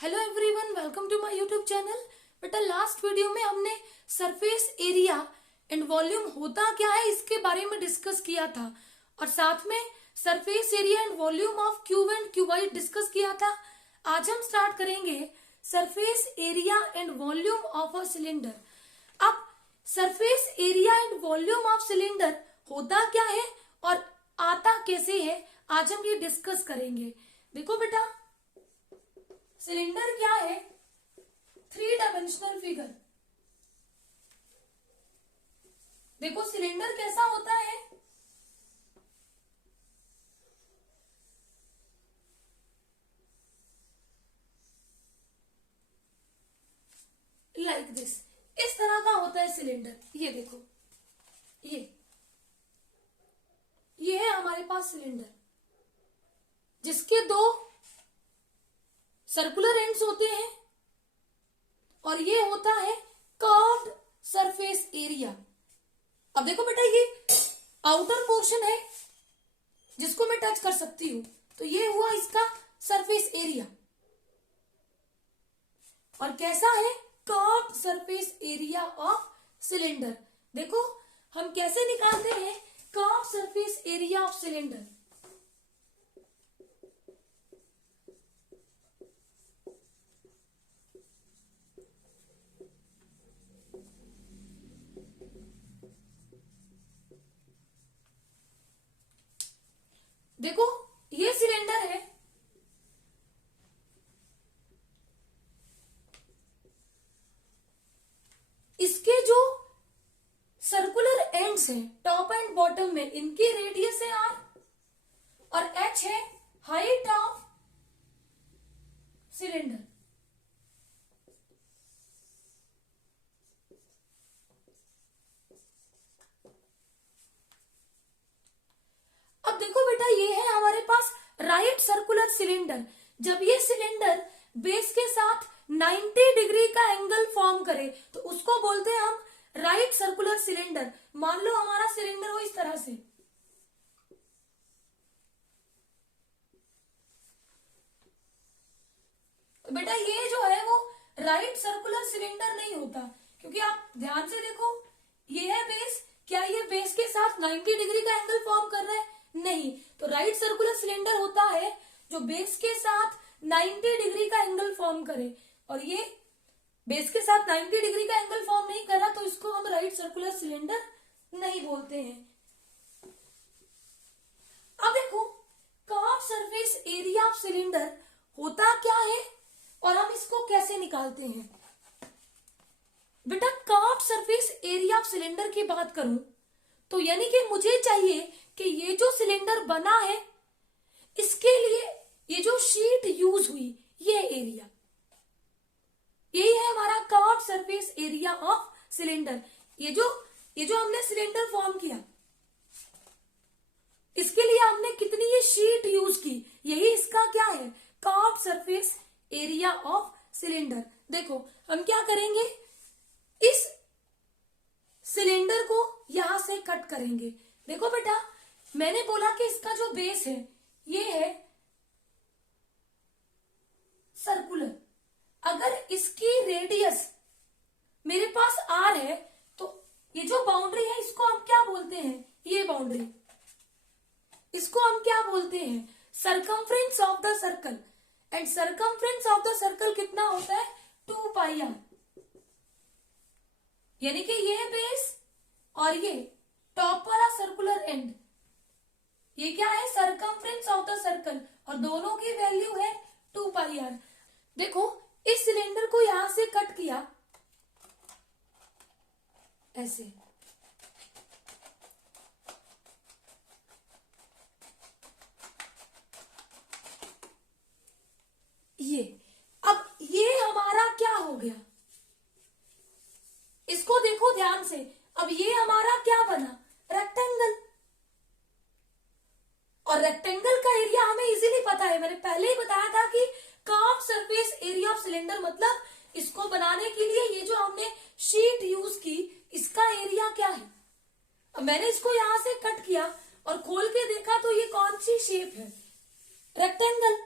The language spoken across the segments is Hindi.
Hello everyone, welcome to my YouTube channel. बेटा, लास्ट वीडियो में हमने सरफेस एरिया एंड वॉल्यूम होता क्या है इसके बारे में डिस्कस किया था और साथ में surface area and volume of cube and cuboid discuss किया था। आज हम स्टार्ट करेंगे surface area and volume of a cylinder. अब surface area and volume of cylinder होता क्या है और आता कैसे है, आज हम ये डिस्कस करेंगे। देखो बेटा, सिलेंडर क्या है? 3 डायमेंशनल फिगर। देखो सिलेंडर कैसा होता है? लाइक दिस, इस तरह का होता है सिलेंडर। ये देखो, ये है हमारे पास सिलेंडर जिसके 2 सर्कुलर एंड्स होते हैं और ये होता है कर्व्ड सरफेस एरिया। अब देखो बेटा, ये आउटर पोर्शन है जिसको मैं टच कर सकती हूं, तो ये हुआ इसका सरफेस एरिया। और कैसा है? Curved surface area of cylinder. देखो हम कैसे निकालते हैं curved surface area of cylinder. देखो ये सिलेंडर है, इसके जो सर्कुलर एंड्स हैं टॉप एंड बॉटम में, इनकी रेडियस है r और h है हाइट ऑफ सिलेंडर। अब देखो बेटा, ये है हमारे पास राइट सर्कुलर सिलेंडर। जब ये सिलेंडर बेस के साथ 90 डिग्री का एंगल फॉर्म करे तो उसको बोलते हैं हम राइट सर्कुलर सिलेंडर। मान लो हमारा सिलेंडर हो इस तरह से, तो बेटा ये जो है वो राइट सर्कुलर सिलेंडर नहीं होता, क्योंकि आप ध्यान से देखो, ये है बेस। क्या ये बेस के साथ 90 डिग्री का एंगल फॉर्म कर रहा है? नहीं। तो राइट सर्कुलर सिलेंडर होता है जो बेस के साथ 90 डिग्री का एंगल फॉर्म करे, और ये बेस के साथ 90 डिग्री का एंगल फॉर्म नहीं करा तो इसको हम राइट सर्कुलर सिलेंडर नहीं बोलते हैं। अब देखो, curve surface area of cylinder होता क्या है और हम इसको कैसे निकालते हैं। बेटा, curve surface area of cylinder की बात करूं तो यानी कि मुझे चाहिए कि ये जो सिलेंडर बना है इसके लिए ये जो शीट यूज हुई, ये एरिया, यही है हमारा curve surface area of cylinder. ये जो हमने सिलेंडर फॉर्म किया, इसके लिए हमने कितनी ये शीट यूज की, यही इसका क्या है? Curve surface area of cylinder. देखो हम क्या करेंगे, इस सिलेंडर को यहां से कट करेंगे। देखो बेटा, मैंने बोला कि इसका जो बेस है ये है सर्कुलर। अगर इसकी रेडियस मेरे पास r है तो ये जो बाउंड्री है इसको हम क्या बोलते हैं? ये बाउंड्री, इसको हम क्या बोलते हैं? Circumference of the circle. And circumference of the circle कितना होता है? 2 पाई r। यानी कि ये बेस और ये टॉप वाला सर्कुलर एंड, ये क्या है? सरकमफ्रेंस ऑफ द सर्कल, और दोनों की वैल्यू है 2 पाई r। देखो इस सिलेंडर को यहां से कट किया ऐसे, ये अब ये हमारा क्या हो गया, इसको देखो ध्यान से। अब ये हमारा क्या बना? रेक्टेंगल। और रेक्टेंगल का एरिया हमें इजीली पता है, मैंने पहले ही बताया था कि curve surface area of cylinder मतलब इसको बनाने के लिए ये जो हमने शीट यूज की, इसका एरिया क्या है। अब मैंने इसको यहां से कट किया और खोल के देखा तो ये कौन सी शेप है? रेक्टेंगल।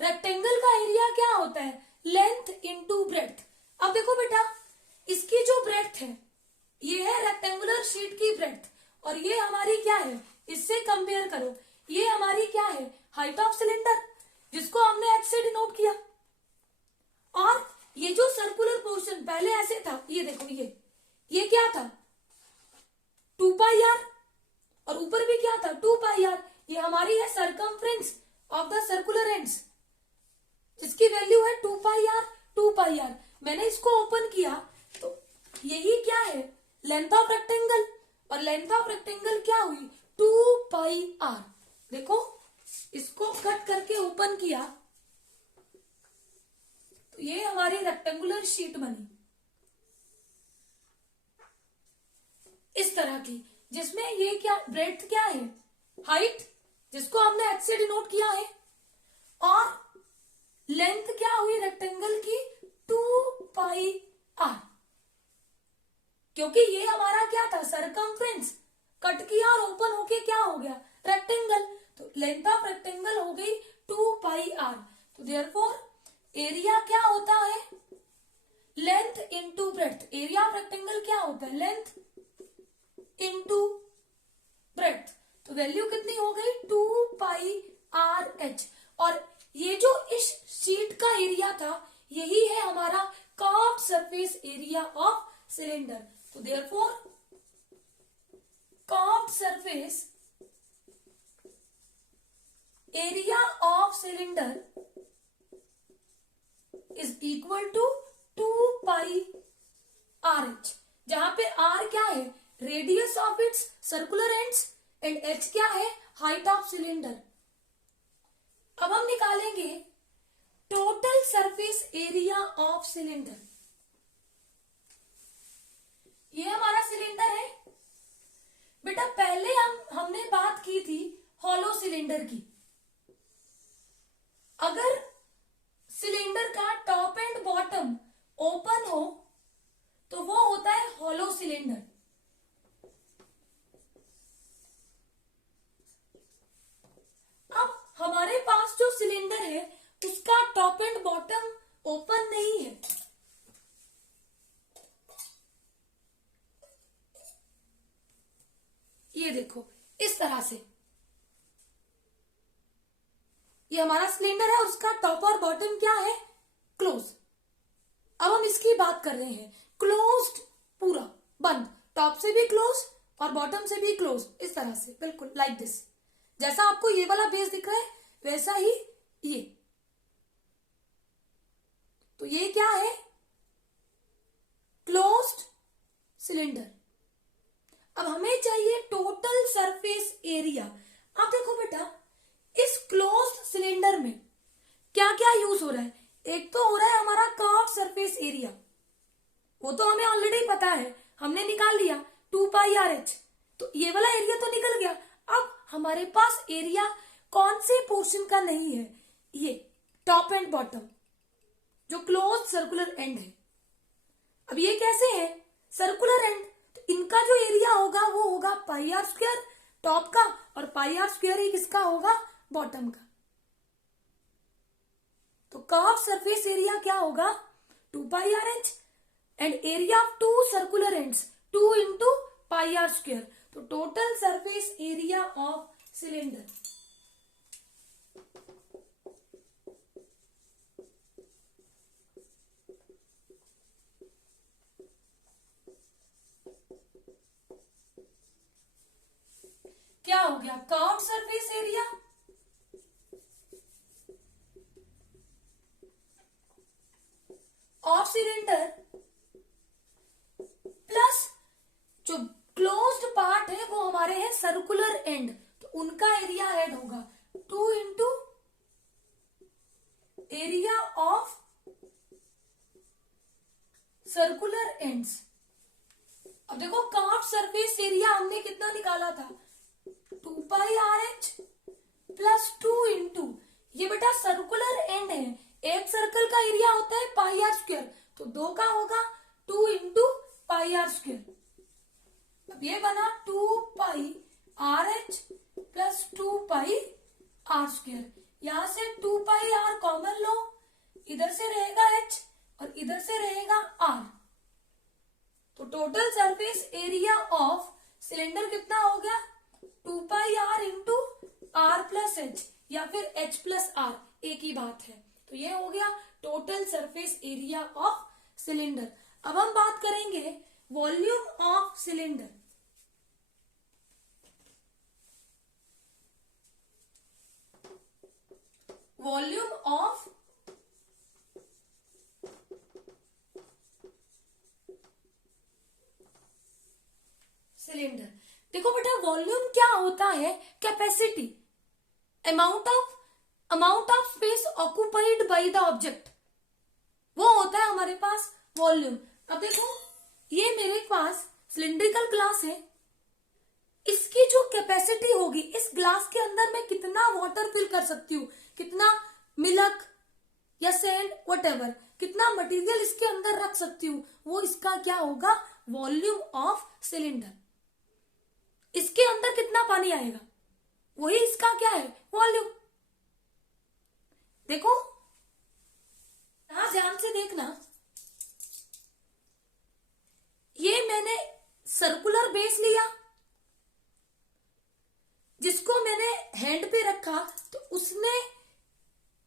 रेक्टेंगल का एरिया एरिया क्या होता है, लेंथ इंटू ब्रेड्थ। अब देखो बेटा, इसकी जो ब्रेड्थ है ये है रेक्टेंगुलर शीट की ब्रेड्थ, और ये हमारी क्या है, इससे कंपेयर करो, ये हमारी क्या है, हाइट ऑफ सिलेंडर, जिसको हमने एच से डिनोट किया। और ये जो सर्कुलर पोर्शन पहले ऐसे था, ये देखो ये क्या था, 2πr, और ऊपर भी क्या था 2πr। ये हमारी है circumference of the circular ends, जिसकी वैल्यू है 2πr। मैंने इसको ओपन किया तो यही क्या है, लेंथ ऑफ रेक्टेंगल, और लेंथ ऑफ रेक्टेंगल क्या हुई 2πr। देखो इसको कट करके ओपन किया तो ये हमारी रेक्टेंगुलर शीट बनी इस तरह की, जिसमें ये क्या, ब्रेड्थ क्या है, हाइट, जिसको हमने एच से डिनोट किया है, और लेंथ क्या हुई रेक्टेंगल की 2πr, क्योंकि ये हमारा क्या था, सरकमफ्रेंस, कट किया और ओपन होके क्या हो गया, रेक्टेंगल, तो लेंथ ऑफ रेक्टेंगल हो गई 2πr। तो देयरफॉर एरिया क्या होता है, length into breadth. Area of rectangle क्या होता है, लेंथ इंटू ब्रेड्थ। तो वैल्यू कितनी हो गई 2πrh। और ये जो इस शीट का एरिया था यही है हमारा curved surface area of cylinder. तो therefore curved surface area of cylinder is equal to 2πrh, जहां पे r क्या है, radius of its circular ends, and h क्या है, हाइट ऑफ सिलेंडर। अब हम निकालेंगे total surface area of cylinder. ये हमारा सिलेंडर है बेटा, पहले हमने बात की थी हॉलो सिलेंडर की। अगर सिलेंडर का टॉप एंड बॉटम ओपन हो तो वो होता है हॉलो सिलेंडर। अब हमारे पास जो सिलेंडर है उसका टॉप एंड बॉटम ओपन नहीं है, ये देखो इस तरह से, ये हमारा सिलेंडर है, उसका टॉप और बॉटम क्या है, क्लोज। अब हम इसकी बात कर रहे हैं, क्लोज्ड, पूरा बंद, टॉप से भी क्लोज और बॉटम से भी क्लोज, इस तरह से बिल्कुल लाइक दिस। जैसा आपको ये वाला बेस दिख रहा है वैसा ही ये। तो ये क्या है, क्लोज्ड सिलेंडर। अब हमें चाहिए टोटल सरफेस एरिया। आप देखो बेटा, इस क्लोज्ड सिलेंडर में क्या क्या यूज हो रहा है, एक तो हो रहा है हमारा कर्व्ड सरफेस एरिया, वो तो हमें ऑलरेडी पता है, हमने निकाल लिया 2πrh, तो ये वाला एरिया तो निकल गया। अब हमारे पास एरिया कौन से पोर्शन का नहीं है, ये टॉप एंड बॉटम, जो क्लोज सर्कुलर एंड है। अब ये कैसे है, सर्कुलर एंड, तो इनका जो एरिया होगा वो होगा πr² टॉप का, और πr² ही किसका होगा, बॉटम का। तो कर्व सरफेस एरिया क्या होगा 2πrh, and area of two circular ends 2 into πr²। तो total surface area of cylinder क्या हो गया, curved surface area of cylinder plus जो क्लोज्ड पार्ट है वो हमारे है सर्कुलर एंड, तो उनका एरिया ऐड होगा 2 into area of circular ends. अब देखो कर्व्ड सरफेस एरिया हमने कितना निकाला था 2πrh प्लस 2 इंटू, ये बेटा सर्कुलर एंड है, एक सर्कल का एरिया होता है πr², तो 2 का होगा 2 इंटू πr²। अब ये बना 2πrh प्लस 2πr²। यहां से 2πr कॉमन लो, इधर से रहेगा h और इधर से रहेगा r। तो total surface area of cylinder कितना हो गया 2 पाई r into r plus H या फिर h प्लस r, एक ही बात है। तो ये हो गया total surface area of cylinder. अब हम बात करेंगे volume of cylinder. Volume of cylinder. देखो बेटा, वॉल्यूम क्या होता है, capacity, amount of space occupied by the object, वो होता है हमारे पास वॉल्यूम। अब देखो, ये मेरे पास सिलिंड्रिकल ग्लास है, इसकी जो कैपेसिटी होगी, इस ग्लास के अंदर मैं कितना वाटर फिल कर सकती हूँ, कितना मिल्क या सैंड व्हाटएवर, कितना मटेरियल इसके अंदर रख सकती हूँ, वो इसका क्या होगा, वॉल्यूम ऑफ सिलेंडर। इसके अंदर कितना पानी आएगा, वही इसका क्या है, वॉल्यूम। देखो यहां ध्यान से देखना, ये मैंने सर्कुलर बेस लिया, जिसको मैंने हैंड पे रखा, तो उसने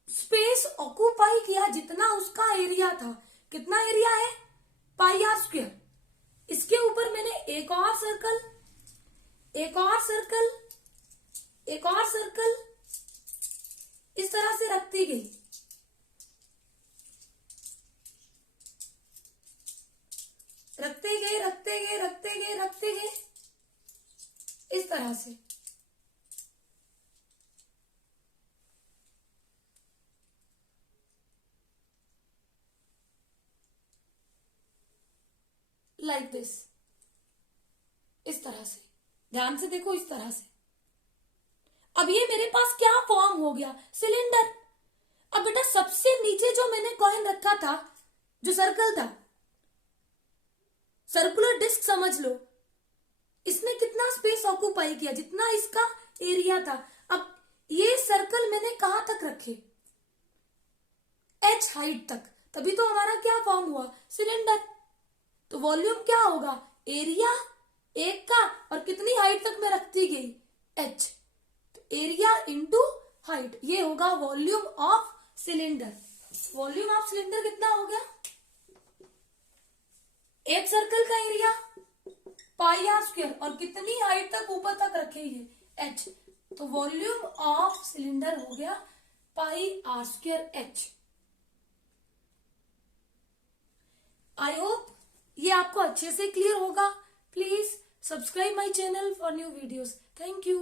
स्पेस ऑक्यूपाई किया जितना उसका एरिया था। कितना एरिया है, पाई आर स्क्वायर। इसके ऊपर मैंने एक और सर्कल, एक और सर्कल, एक और सर्कल, इस तरह से रखती गई। रखते गए, रखते गए, रखते गए, रखते गए, इस तरह से। लाइक दिस, इस तरह से। ध्यान से देखो, इस तरह से। अब ये मेरे पास क्या फॉर्म हो गया, सिलेंडर। अब बेटा, सबसे नीचे जो मैंने कॉइन रखा था, जो सर्कल था, सर्कुलर डिस्क समझ लो, इसने कितना स्पेस ऑक्यूपाई किया, जितना इसका एरिया था। अब ये सर्कल मैंने कहां तक रखे, h हाइट तक, तभी तो हमारा क्या फॉर्म हुआ, सिलेंडर। तो वॉल्यूम क्या होगा, एरिया एक का, और कितनी हाइट तक में रखती गई, h। तो एरिया इंटू हाइट, ये होगा volume of cylinder. Volume of cylinder कितना हो गया, एक सर्कल का एरिया पाई आर स्क्वायर, और कितनी हाइट तक ऊपर तक रखे ये, h। तो वॉल्यूम ऑफ सिलेंडर हो गया pi r square h। I hope ये आपको अच्छे से क्लियर होगा। Please subscribe my channel for new videos. Thank you.